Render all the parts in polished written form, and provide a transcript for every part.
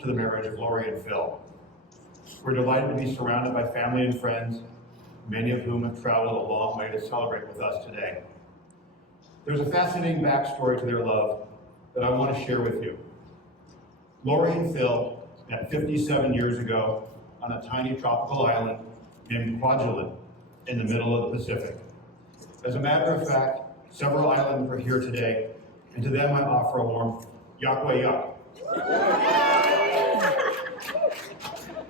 to the marriage of Laurie and Phil. We're delighted to be surrounded by family and friends, many of whom have traveled a long way to celebrate with us today. There's a fascinating backstory to their love that I want to share with you. Laurie and Phil met 57 years ago on a tiny tropical island named Kwajalein in the middle of the Pacific. As a matter of fact, several islanders are here today, and to them I offer a warm Yakwe Yak.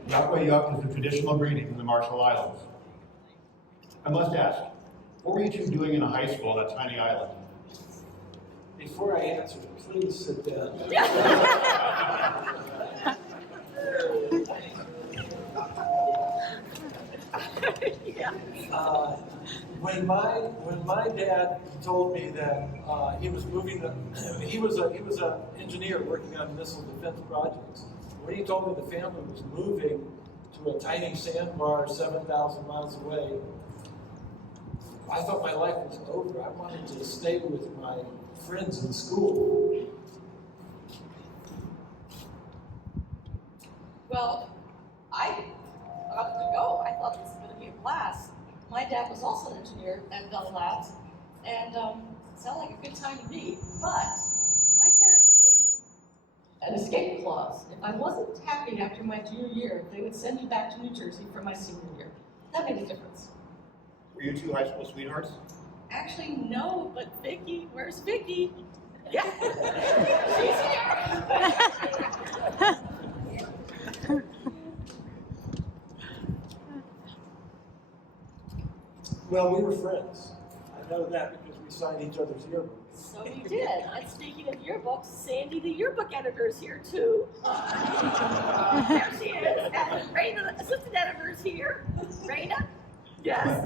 Yakwe Yak is the traditional greeting in the Marshall Islands. I must ask, what were you two doing in a high school on a tiny island? Before I answer, please sit down. When my dad told me that he was moving, he was an engineer working on missile defense projects. When he told me the family was moving to a tiny sandbar 7,000 miles away, I thought my life was over. I wanted to stay with my friends in school. Well, I got to go. I thought this was going to be a blast. My dad was also an engineer at Bell Labs, and it sounded like a good time to me. But my parents gave me an escape clause. If I wasn't tapping after my junior year, they would send me back to New Jersey for my senior year. That made a difference. Were you two high school sweethearts? Actually, no, but Vicky, where's Vicky? Yeah, she's here. Well, we were friends. I know that because we signed each other's yearbooks. So we did. And speaking of yearbooks, Sandy, the yearbook editor, is here too. There she is. And Raina, the assistant editor, is here. Raina? Yes.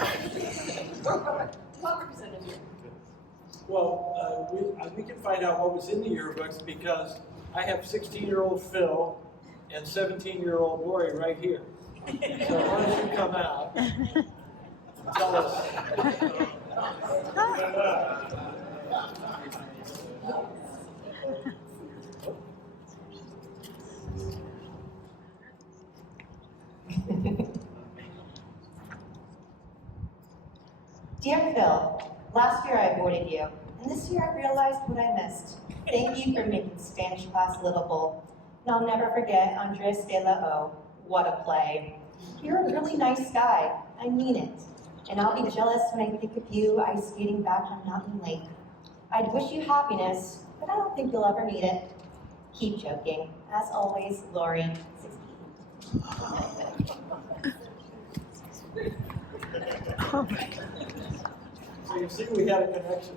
Well represented here. Well, we can find out what was in the yearbooks because I have 16-year-old Phil and 17-year-old Laurie right here. So why don't you come out and tell us. Dear Phil, last year I avoided you, and this year I realized what I missed. Thank you for making Spanish class livable. And I'll never forget Andres de la O. What a play. You're a really nice guy, I mean it. And I'll be jealous when I think of you ice skating back on Mountain Lake. I'd wish you happiness, but I don't think you'll ever need it. Keep joking. As always, Laurie, 16. So you see we had a connection.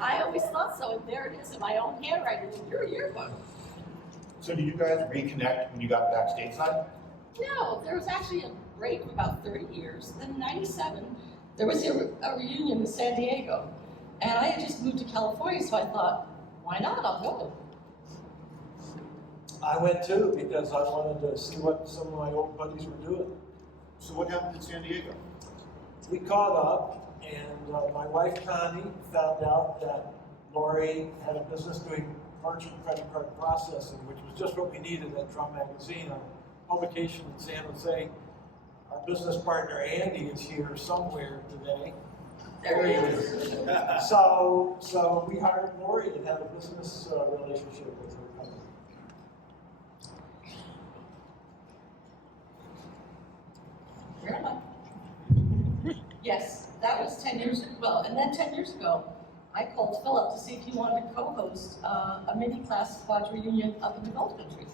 I always thought so, and there it is in my own handwriting in your yearbook. So did you guys reconnect when you got back stateside? No, there was actually a break of about 30 years. Then in '97, there was a reunion in San Diego. And I had just moved to California, so I thought, why not? I'll go. I went too because I wanted to see what some of my old buddies were doing. So what happened in San Diego? We caught up, and my wife Connie found out that Laurie had a business doing merchant credit card processing, which was just what we needed at Drum Magazine, our publication in San Jose. Our business partner Andy is here somewhere today. There he is. So we hired Laurie and had a business relationship with her company. Where am I? Yes, that was 10 years ago. Well, and then 10 years ago, I called Philip to see if he wanted to co-host a mini-class squad reunion up in the Gulf countries.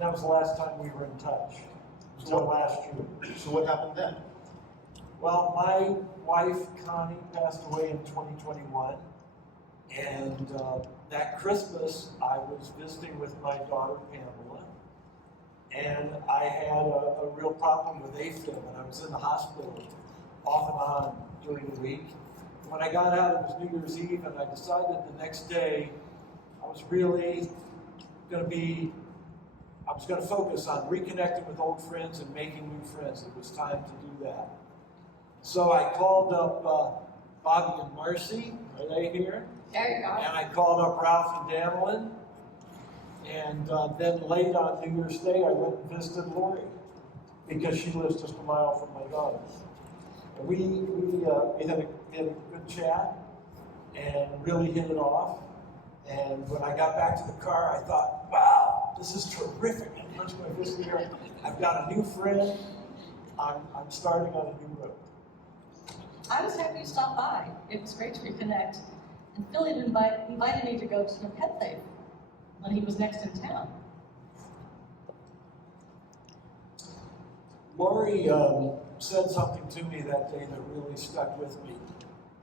That was the last time we were in touch, until last year. So what happened then? Well, my wife Connie passed away in 2021, and that Christmas I was visiting with my daughter Pamela, and I had a real problem with AFib, and I was in the hospital off and on during the week. When I got out, it was New Year's Eve, and I decided the next day I was really going to focus on reconnecting with old friends and making new friends. It was time to do that. So I called up Bobby and Marcy. Are they here? There you go. And I called up Ralphie Danilin. And then late on New Year's Day, I went and visited Laurie because she lives just a mile from my daughter. And we had a good chat and really hit it off. And when I got back to the car, I thought, wow, this is terrific. I'm going to visit her. I've got a new friend. I'm starting on a new road. I was happy to stop by. It was great to reconnect. And Phil had invited me to go to the pet thing when he was next in town. Laurie said something to me that day that really stuck with me.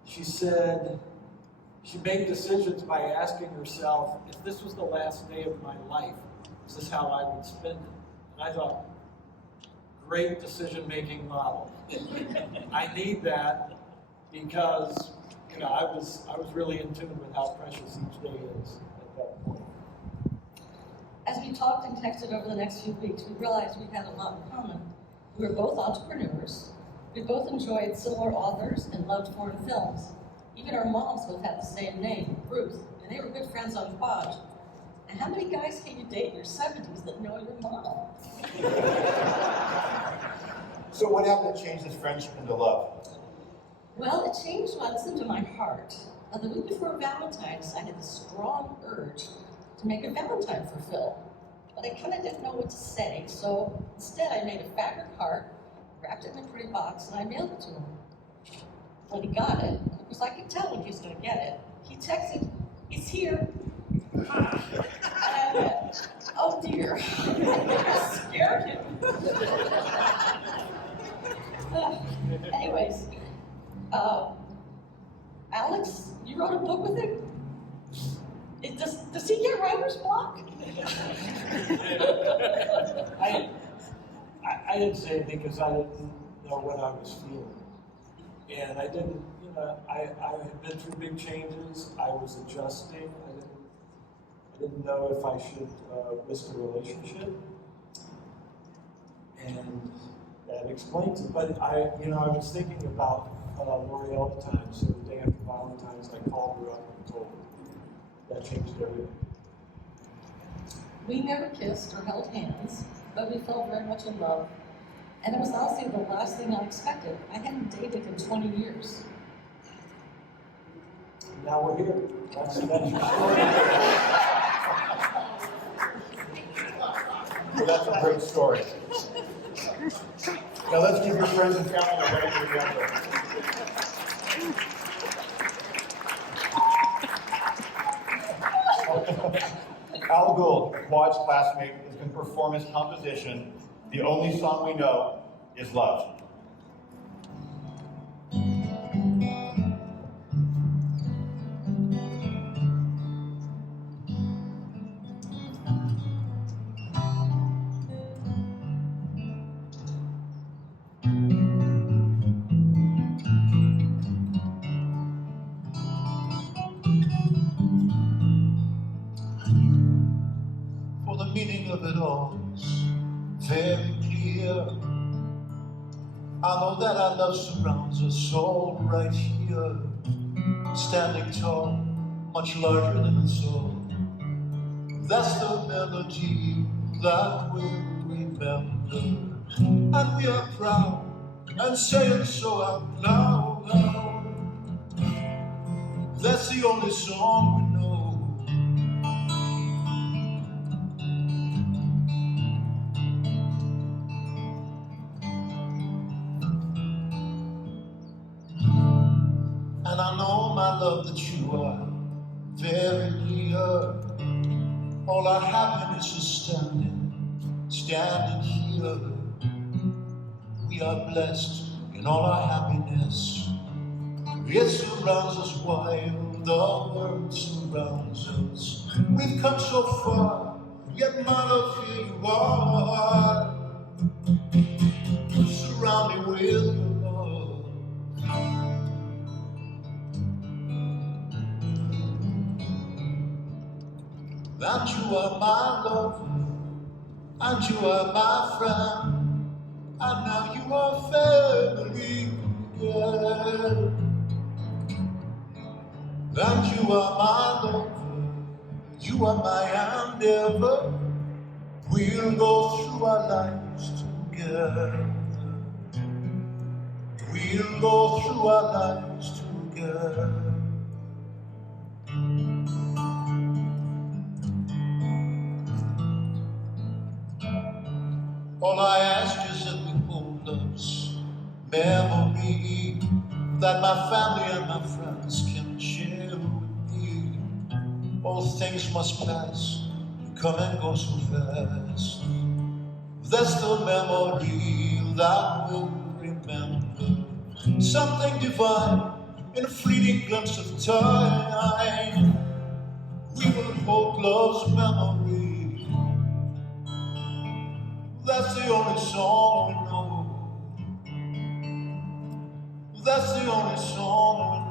She said she made decisions by asking herself, if this was the last day of my life, is this how I would spend it? And I thought, great decision-making model. I need that because I was really in tune with how precious each day is at that point. As we talked and texted over the next few weeks, we realized we had a lot in common. We were both entrepreneurs. We both enjoyed similar authors and loved foreign films. Even our moms both had the same name, Ruth, and they were good friends on Quad. And how many guys can you date in your 70s that know your mom? So what happened to change this friendship into love? Well, it changed when I listened to my heart. Now, the week before Valentine's, I had a strong urge to make a Valentine for Phil. But I kind of didn't know what to say, so instead I made a fabric heart, wrapped it in a pretty box, and I mailed it to him. When he got it, because I could tell when he was going to get it, he texted, "It's here." And I went, "Oh dear." I scared him. Anyways, Alex, you wrote a book with him? Does he get writer's block? I didn't say anything because I didn't know what I was feeling. And I didn't, I had been through big changes. I was adjusting. I didn't know if I should risk a relationship. And that explains it. But I was thinking about Laurie all the time. So the day after Valentine's, I called her up and told her. That changed everything. We never kissed or held hands, but we felt very much in love. And it was honestly the last thing I expected. I hadn't dated in 20 years. Now we're here. That's your story. Well, that's a great story. Now let's give your friends and family a round of applause. Al Gould, Quad's classmate, is going to perform his composition. The only song we know is Love. The meaning of it all is very clear. I know that our love surrounds us all right here, standing tall, much larger than us all. That's the melody that we'll remember, and we are proud and saying so out loud. That's the only song we know. And I know, my love, that you are very near. All our happiness is standing here. We are blessed in all our happiness. It surrounds us while the world surrounds us. We've come so far, yet my love, here you are, surrounded with your love. And you are my lover, and you are my friend, and now you are family again. And you are my lover, you are my endeavor. We'll go through our lives together. We'll go through our lives together. All I ask is that we hold love's memory, that my family and my friends can share with me. All things must pass, come and go so fast. That's the memory that we'll remember. Something divine in a fleeting glimpse of time. We will hold love's memory. That's the only song we know. That's the only song we know.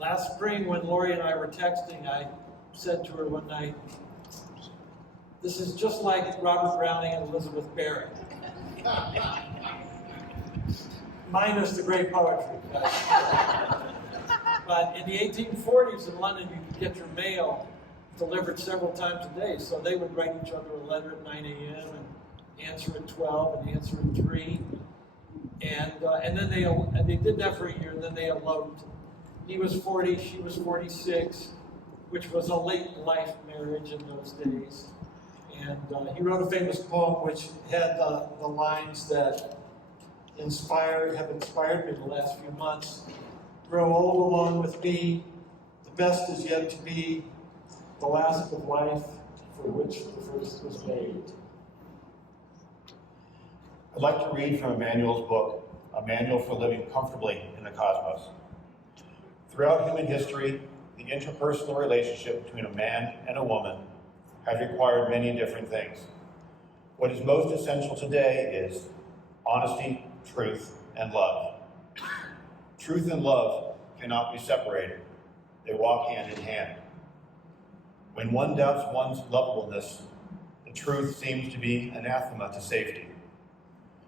Last spring, when Laurie and I were texting, I said to her one night, "This is just like Robert Browning and Elizabeth Barrett. Minus the great poetry. But in the 1840s in London, you could get your mail delivered several times a day. So they would write each other a letter at 9 a.m. and answer at 12 and answer at 3. And then they did that for a year, and then they eloped. He was 40, she was 46, which was a late life marriage in those days. And he wrote a famous poem which had the lines that have inspired me the last few months. Grow old along with me, the best is yet to be, the last of life for which the first was made. I'd like to read from Emmanuel's book, A Manual for Living Comfortably in the Cosmos. Throughout human history, the interpersonal relationship between a man and a woman has required many different things. What is most essential today is honesty, truth, and love. Truth and love cannot be separated. They walk hand in hand. When one doubts one's lovableness, the truth seems to be anathema to safety.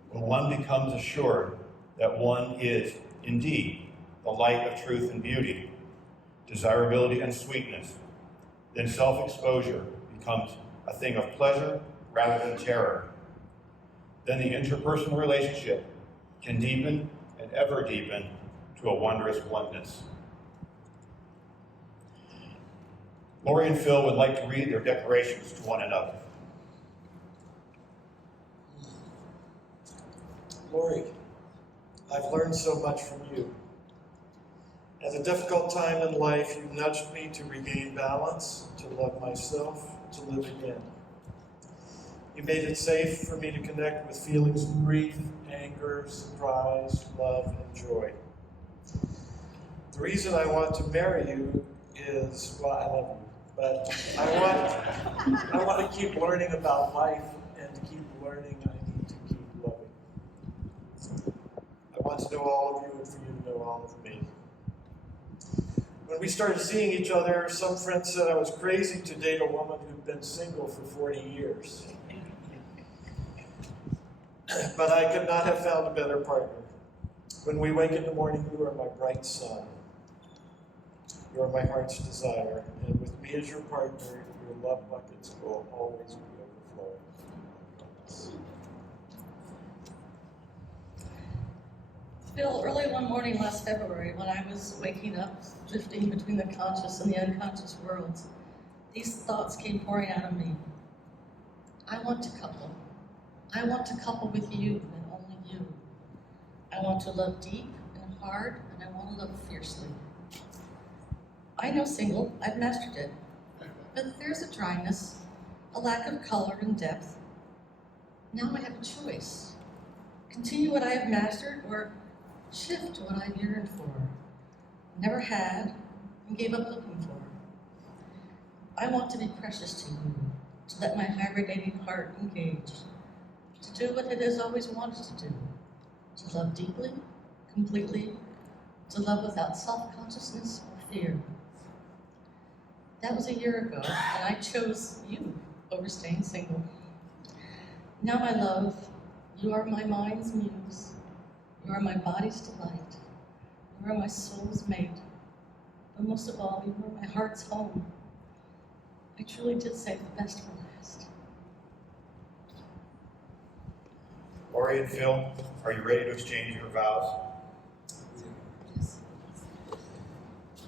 When one becomes assured that one is, indeed, the light of truth and beauty, desirability and sweetness, then self-exposure becomes a thing of pleasure rather than terror. Then the interpersonal relationship can deepen and ever deepen to a wondrous oneness. Laurie and Phil would like to read their declarations to one another. Laurie, I've learned so much from you. At a difficult time in life, you nudged me to regain balance, to love myself, to live again. You made it safe for me to connect with feelings of grief, anger, surprise, love, and joy. The reason I want to marry you is, well, I love you, but I want to keep learning about life, and to keep learning, I need to keep loving. I want to know all of you and for you to know all of me. When we started seeing each other, some friends said I was crazy to date a woman who'd been single for 40 years. But I could not have found a better partner. When we wake in the morning, you are my bright sun. You are my heart's desire, and with me as your partner, your love buckets will always be overflowing. Phil, early one morning last February, when I was waking up, drifting between the conscious and the unconscious worlds, these thoughts came pouring out of me. I want to couple. I want to couple with you and only you. I want to love deep and hard, and I want to love fiercely. I know single, I've mastered it, but there's a dryness, a lack of color and depth. Now I have a choice. Continue what I have mastered, or shift to what I've yearned for, never had, and gave up looking for. I want to be precious to you, to let my hibernating heart engage, to do what it has always wanted to do, to love deeply, completely, to love without self-consciousness or fear. That was a year ago, and I chose you over staying single. Now, my love, you are my mind's muse, you are my body's delight, you are my soul's mate, but most of all, you are my heart's home. I truly did save the best for last. Laurie and Phil, are you ready to exchange your vows? Yes.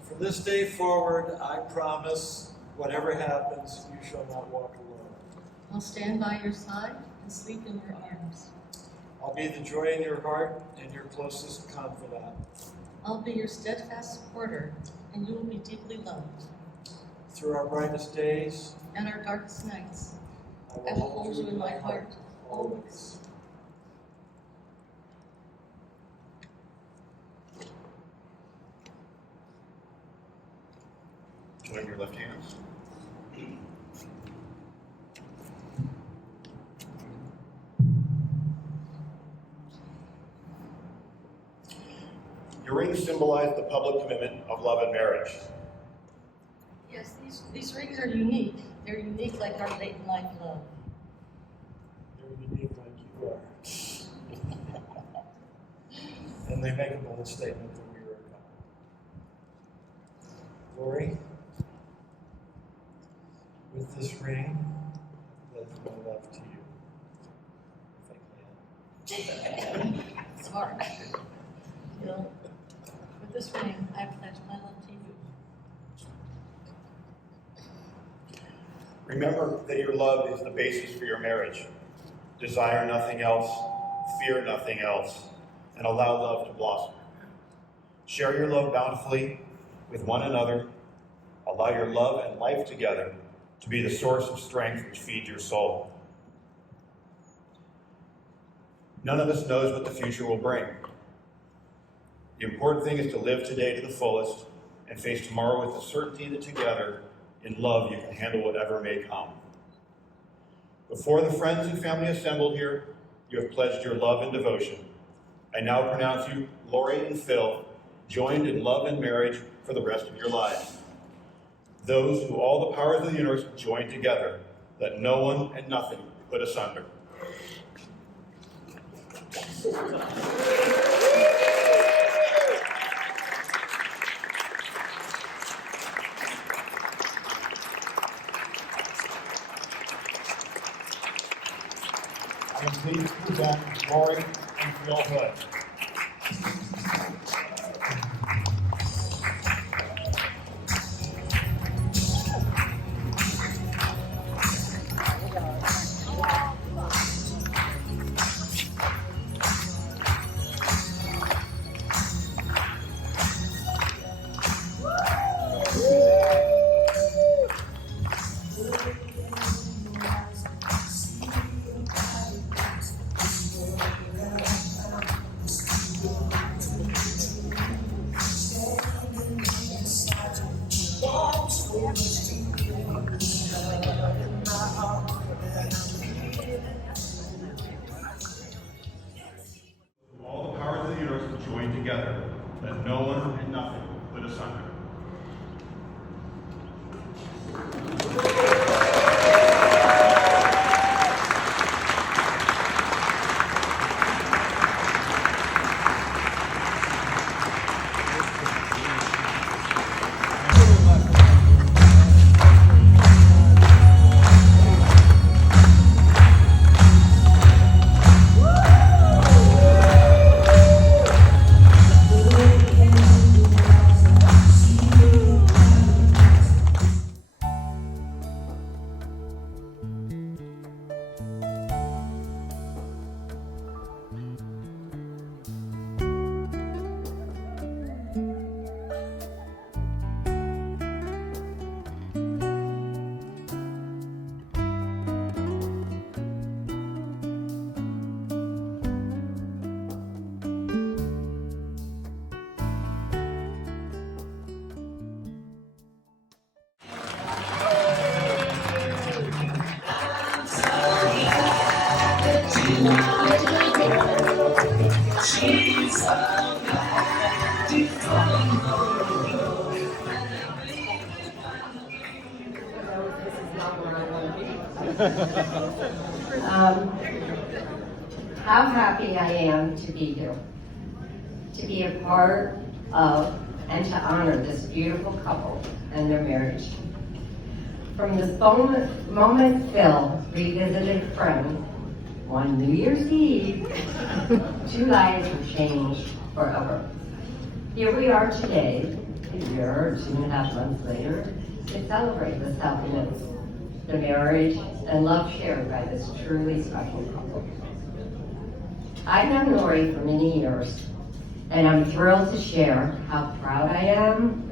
From this day forward, I promise, whatever happens, you shall not walk alone. I'll stand by your side and sleep in your arms. I'll be the joy in your heart and your closest confidant. I'll be your steadfast supporter, and you will be deeply loved. Through our brightest days, And our darkest nights, I I will hold you in my heart always. Join your left hands. Your rings symbolize the public commitment of love and marriage. Yes, these rings are unique. They're unique like our late in life love. They're unique like you are. And they make a bold statement that we are a couple. Laurie, with this ring, I pledge my love to you. Smart. Phil, with this ring, I pledge my love to you. Remember that your love is the basis for your marriage. Desire nothing else, fear nothing else, and allow love to blossom. Share your love bountifully with one another. Allow your love and life together to be the source of strength which feeds your soul. None of us knows what the future will bring. The important thing is to live today to the fullest and face tomorrow with the certainty that together, in love, you can handle whatever may come. Before the friends and family assembled here, you have pledged your love and devotion. I now pronounce you, Laurie and Phil, joined in love and marriage for the rest of your lives. Those who all the powers of the universe join together, let no one and nothing put asunder. I am pleased to present Laurie and Phil Hood. All the powers of the universe will join together. Let no one and nothing put asunder. How happy I am to be here, to be a part of and to honor this beautiful couple and their marriage. From the moment Phil revisited a friend one New Year's Eve, 2 lives were changed forever. Here we are today, a year or 2.5 months later, to celebrate this happiness, the marriage and love shared by this truly special couple. I've known Laurie for many years, and I'm thrilled to share how proud I am,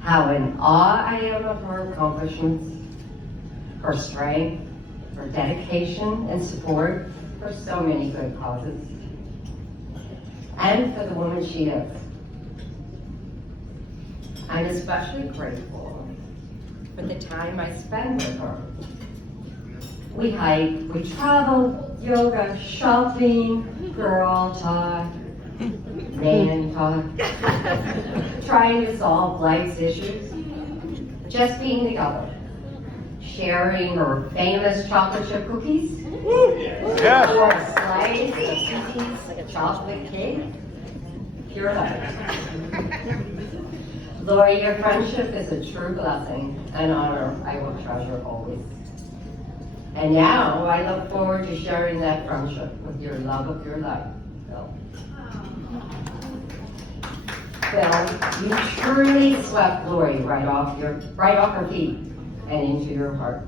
how in awe I am of her accomplishments, her strength, her dedication and support for so many good causes, and for the woman she is. I'm especially grateful for the time I spend with her. We hike, we travel, yoga, shopping, girl talk, man talk, trying to solve life's issues, just being together, sharing her famous chocolate chip cookies, or a slice of cookies, chocolate cake, pure love. Laurie, your friendship is a true blessing and honor I will treasure always. And now I look forward to sharing that friendship with your love of your life, Phil. Phil, you truly swept Laurie right off her feet and into your heart.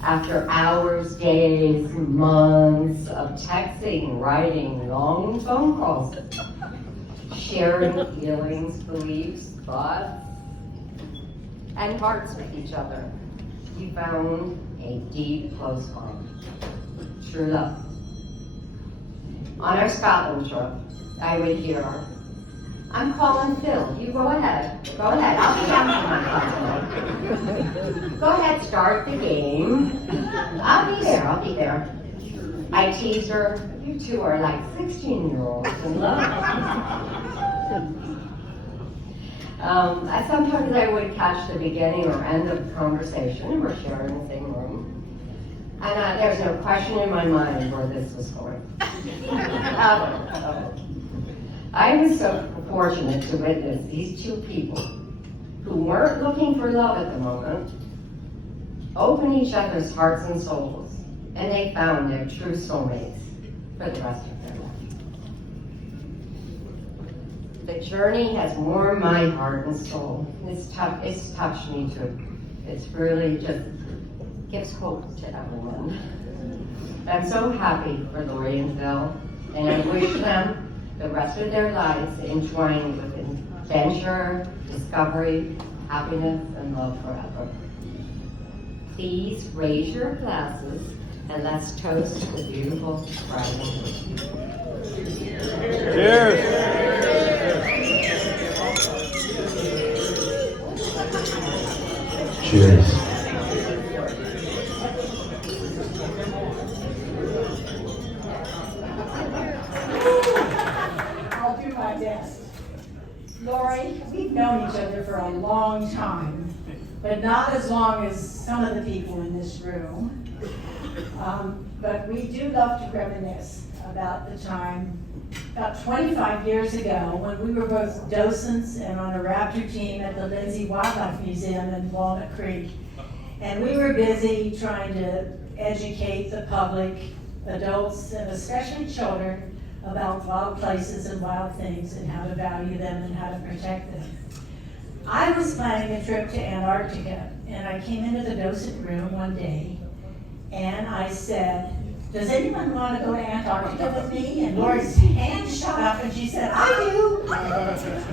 After hours, days, months of texting, writing, long phone calls, sharing feelings, beliefs, thoughts, and hearts with each other, you found a deep, close bond. True love. On our Scotland trip, I would hear, "I'm calling Phil. You go ahead. Go ahead. I'll be after my husband. Go ahead, start the game. I'll be there. I teased her, "You two are like 16-year-olds in love." Sometimes I would catch the beginning or end of the conversation, and we're sharing the same room. And there's no question in my mind where this was going. I was so fortunate to witness these two people who weren't looking for love at the moment open each other's hearts and souls, and they found their true soulmates for the rest of their life. The journey has warmed my heart and soul. It's touched me too. It's really just gives hope to everyone. I'm so happy for Laurie and Phil, and I wish them the rest of their lives entwined with adventure, discovery, happiness, and love forever. Please raise your glasses and let's toast the beautiful bride. Cheers! Cheers. I'll do my best. Laurie, we've known each other for a long time, but not as long as some of the people in this room. But we do love to reminisce about the time, about 25 years ago, when we were both docents and on a raptor team at the Lindsay Wildlife Museum in Walnut Creek. And we were busy trying to educate the public, adults, and especially children, about wild places and wild things and how to value them and how to protect them. I was planning a trip to Antarctica, and I came into the docent room one day, and I said, "Does anyone want to go to Antarctica with me?" And Laurie's hand shot up and she said, "I do!"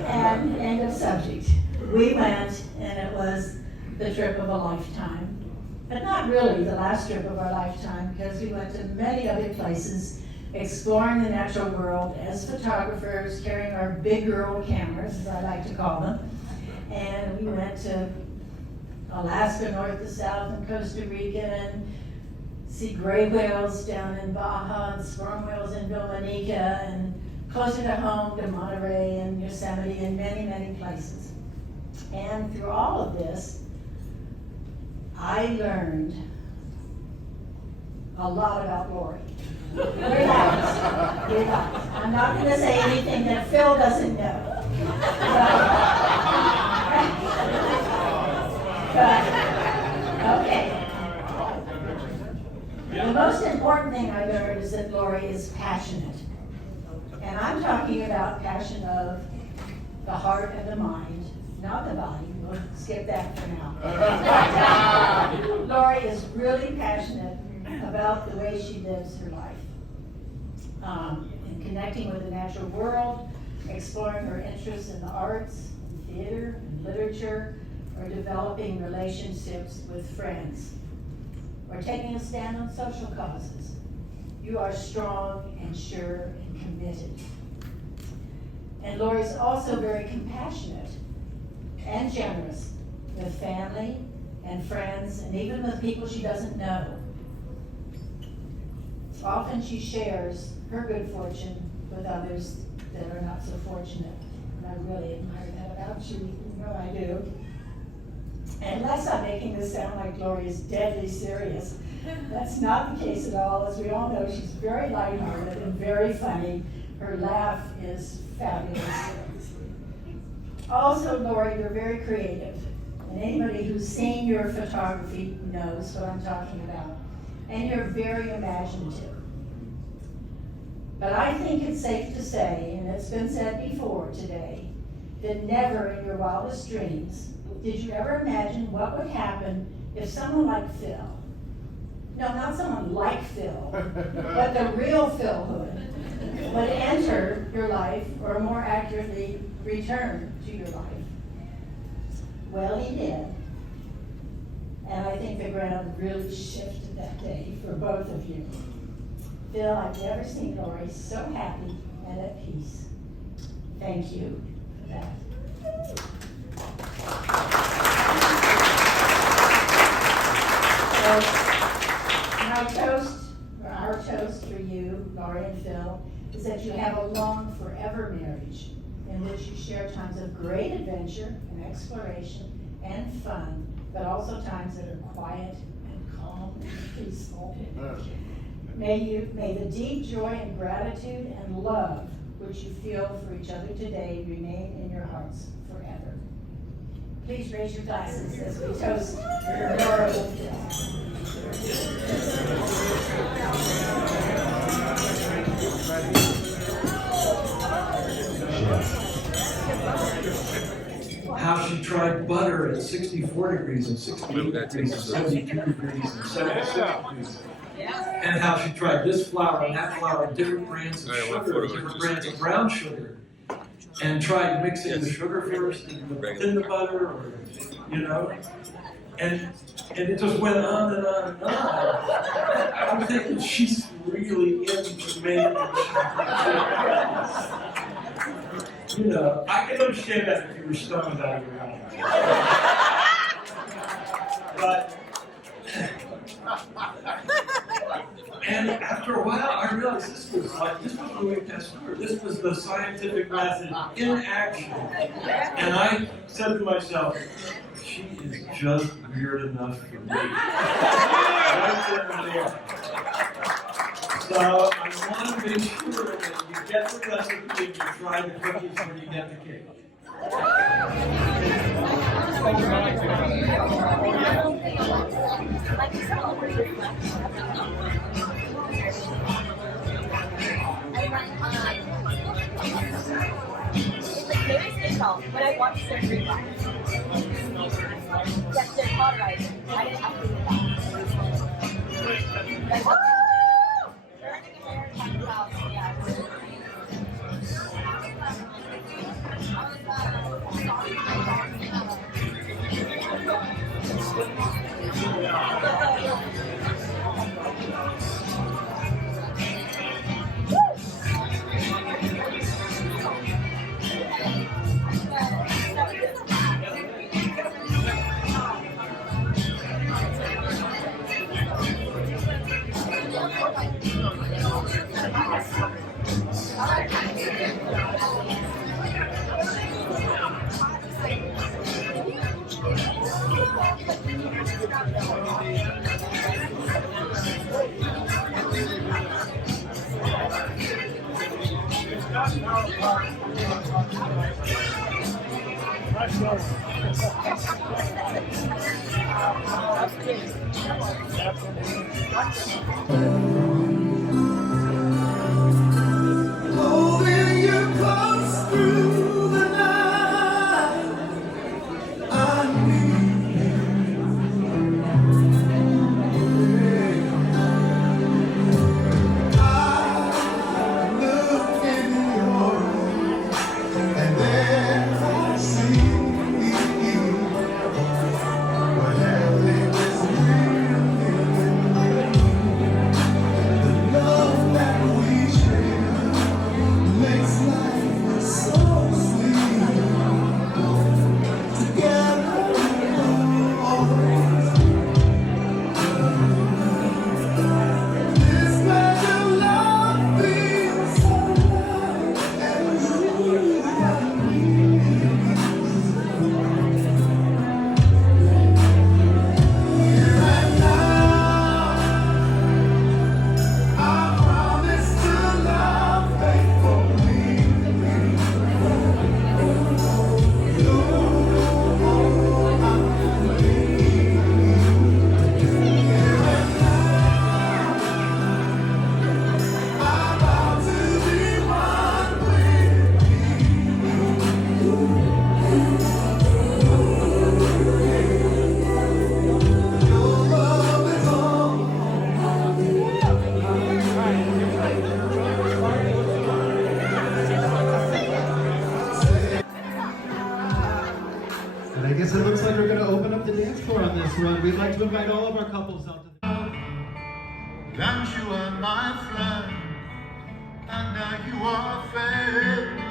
And end of subject. We went, and it was the trip of a lifetime. But not really the last trip of our lifetime, because we went to many other places, exploring the natural world as photographers, carrying our big girl cameras, as I like to call them. And we went to Alaska, north to south, and Costa Rica, and see gray whales down in Baja, and sperm whales in Dominica, and closer to home, to Monterey and Yosemite and many, many places. And through all of this, I learned a lot about Laurie. Relax, relax. I'm not going to say anything that Phil doesn't know. But, okay. The most important thing I learned is that Laurie is passionate. And I'm talking about passion of the heart and the mind, not the body. We'll skip that for now. Laurie is really passionate about the way she lives her life. In connecting with the natural world, exploring her interests in the arts, in theater, and literature, or developing relationships with friends, or taking a stand on social causes. You are strong and sure and committed. And Laurie's also very compassionate and generous with family and friends, and even with people she doesn't know. Often she shares her good fortune with others that are not so fortunate. And I really admire that about you. You know I do. And unless I'm making this sound like Laurie is deadly serious, that's not the case at all. As we all know, she's very lighthearted and very funny. Her laugh is fabulous. Also, Laurie, you're very creative. And anybody who's seen your photography knows what I'm talking about. And you're very imaginative. But I think it's safe to say, and it's been said before today, that never in your wildest dreams did you ever imagine what would happen if someone like Phil, no, not someone like Phil, but the real Phil Hood, would enter your life, or more accurately, return to your life. Well, he did. And I think the ground really shifted that day for both of you. Phil, I've never seen Laurie so happy and at peace. Thank you for that. So, our toast for you, Laurie and Phil, is that you have a long forever marriage in which you share times of great adventure and exploration and fun, but also times that are quiet and calm and peaceful. May the deep joy and gratitude and love which you feel for each other today remain in your hearts forever. Please raise your glasses as we toast Laurie and Phil. How she tried butter at 64 degrees and 68 degrees and 72 degrees and 76 degrees. And how she tried this flour and that flour, different brands of sugar, different brands of brown sugar. And tried mixing the sugar first and within the butter, or, you know. And it just went on and on and on. I'm thinking she's really into making you know, I can understand that if you were stoned out of your mind. But, and after a while, I realized this was Louis Pasteur. This was the scientific method in action. And I said to myself, she is just weird enough for me. Right there and there. So I want to make sure that you get the recipe and you try the cookies when you get the cake. When I watched their free lives. Yes, they're cauterizing. I didn't have to do that. Like, woo! Burning hair, house, yeah. Holding you close through the night, I need you. I look in your eyes, and then I see what heaven is really. The love that we share makes life so sweet. Together, always. This kind of love feels so right, and you and me. Here and now, I promise to love faithfully. And I guess it looks like we're going to open up the dance floor on this one. We'd like to invite all of our couples out to the... And you are my friend, and now you are family.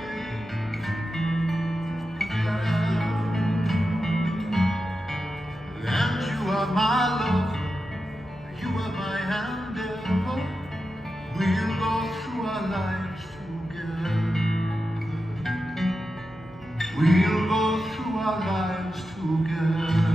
And you are my love, you are my endeavor. We'll go through our lives together. We'll go through our lives together.